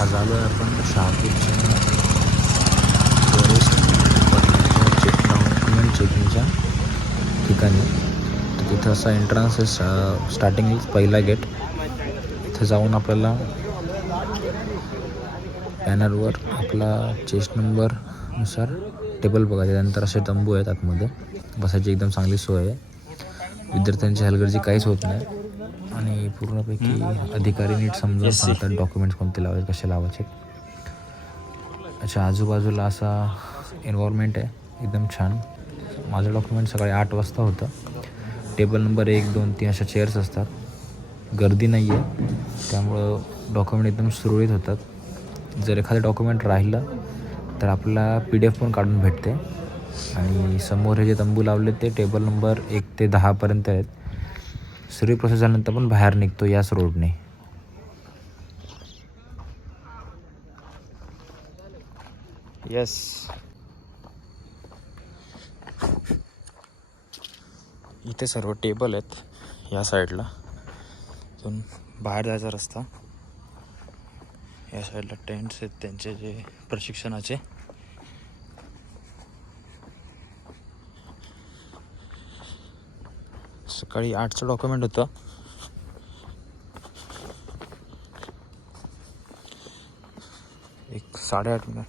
आज आलो आहे आपण शहापूरच्या फॉरेस्ट डॉक्युमेंट चेकिंगच्या ठिकाणी. तर तिथं असा एंट्रन्स आहे, स्टार्टिंगच पहिला गेट. इथं जाऊन आपल्याला पॅनलवर आपला चेस्ट नंबरनुसार टेबल बघा. त्यानंतर असे तंबू आहेत, आतमध्ये बसायची एकदम चांगली सोय आहे. विद्यार्थ्यांची हलगर्जी काहीच होत नाही आणि पूर्णपैकी अधिकारी नीट समजावून सांगतात डॉक्युमेंट्स कोणते लावायचे, कसे लावायचे. अच्छा, आजूबाजूला असा एन्व्हायरमेंट आहे एकदम छान. माझं डॉक्युमेंट सकाळी 8 वाजता होतं. टेबल नंबर 1, 2, 3 अशा चेअर्स असतात. गर्दी नाही आहे, त्यामुळं डॉक्युमेंट एकदम सुरळीत होतात. जर एखादं डॉक्युमेंट राहिलं तर आपल्याला PDF पण काढून भेटते. आणि समोर हे जे तंबू लावले ते टेबल नंबर 1 ते 10 पर्यंत आहेत. सर्व प्रोसेस झाल्यानंतर पण बाहेर निघतो याच रोडने. यस, इथे सर्व टेबल आहेत या साईडला. इथून बाहेर जायचा रस्ता. या साईडला टेंट्स आहेत त्यांचे जे प्रशिक्षणाचे. सकाळी 8चं डॉक्युमेंट होतं. एक 8:30 मिनिट,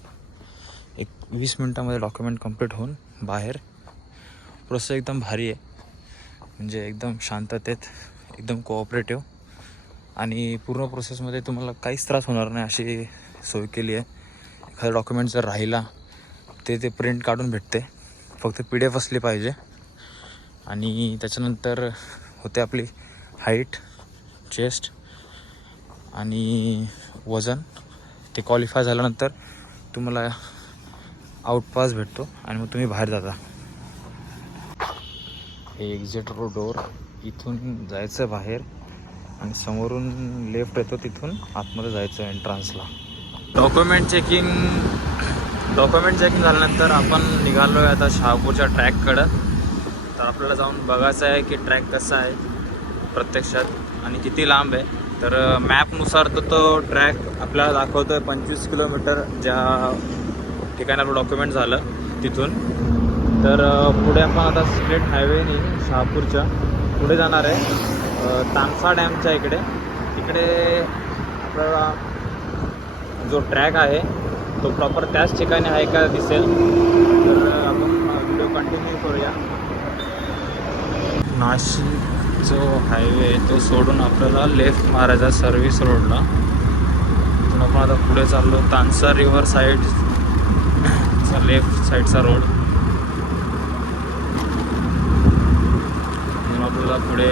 20 मिनटामध्ये डॉक्युमेंट कंप्लीट होऊन बाहेर. प्रोसेस एकदम भारी आहे, म्हणजे एकदम शांततेत, एकदम कोऑपरेटिव्ह आणि पूर्ण प्रोसेसमध्ये तुम्हाला काहीच त्रास होणार नाही अशी सोय केली आहे. एखादा डॉक्युमेंट जर राहिला ते प्रिंट काढून भेटते, फक्त PDF असली पाहिजे. आणि त्याच्यानंतर होते आपली हाईट, चेस्ट आणि वजन. ते क्वालिफाय झाल्यानंतर तुम्हाला आउटपास भेटतो आणि मग तुम्ही बाहेर जाता. हे एक्झिट डोर, इथून जायचं बाहेर आणि समोरून लेफ्ट येतो, तिथून आतमध्ये जायचं एंट्रन्सला. डॉक्युमेंट चेकिंग झाल्यानंतर आपण निघालो आहे आता शहापूरच्या ट्रॅककडं. तर आपल्याला जाऊन बघायचं आहे की ट्रॅक कसा आहे प्रत्यक्षात आणि किती लांब आहे. तर मॅपनुसार तो ट्रॅक आपल्याला दाखवतो आहे 25 किलोमीटर, ज्या ठिकाणी आपलं डॉक्युमेंट झालं तिथून. तर पुढे आपण आता स्ट्रेट हायवेने शहापूरच्या पुढे जाणार आहे, तानसा डॅमच्या इकडे. तिकडे आपल्याला जो ट्रॅक आहे तो प्रॉपर त्याच ठिकाणी आहे का दिसेल. तर आपण व्हिडिओ कंटिन्यू करूया. नाशिक जो हायवे तो सोडून आपल्याला लेफ्ट मारायचा सर्व्हिस रोडला. तिथून आपण आता पुढे चाललो तानसा रिव्हर साईडचा लेफ्ट साईडचा रोड. आपल्याला पुढे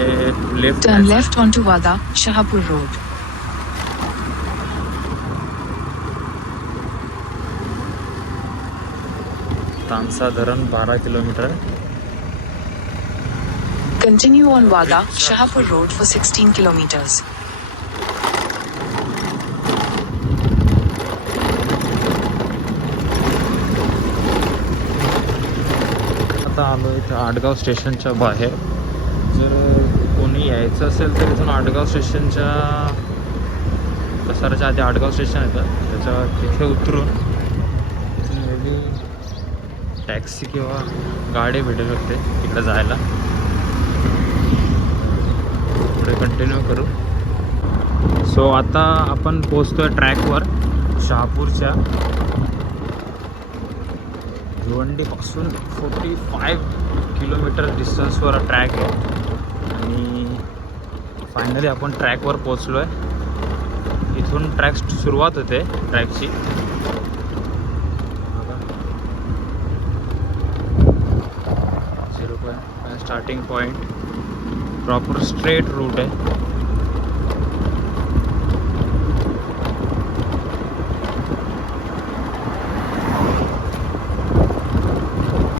लेफ्ट टर्न लेफ्ट ऑन वादा शहापूर रोड. तानसा धरण 12 kilometre. Continue on Wada, Shahapur Road for 16 kilometers. आता आलो इथं आडगाव स्टेशनच्या बाहेर. जर कोणी यायचं असेल तर इथून आडगाव स्टेशनच्या दसऱ्याच्या आधी आडगाव स्टेशन येतं, त्याच्या तिथे उतरून मे टॅक्सी किंवा गाडी भेटेल शकते तिकडे जायला. पुढे कंटिन्यू करू. सो आता आपण पोचतो आहे ट्रॅकवर शहापूरच्या. भिवंडीपासून 45 किलोमीटर डिस्टन्सवर ट्रॅक आहे आणि फायनली आपण ट्रॅकवर पोचलो आहे. इथून ट्रॅक सुरुवात होते ट्रॅकची. 0 starting point. Proper straight route आहे.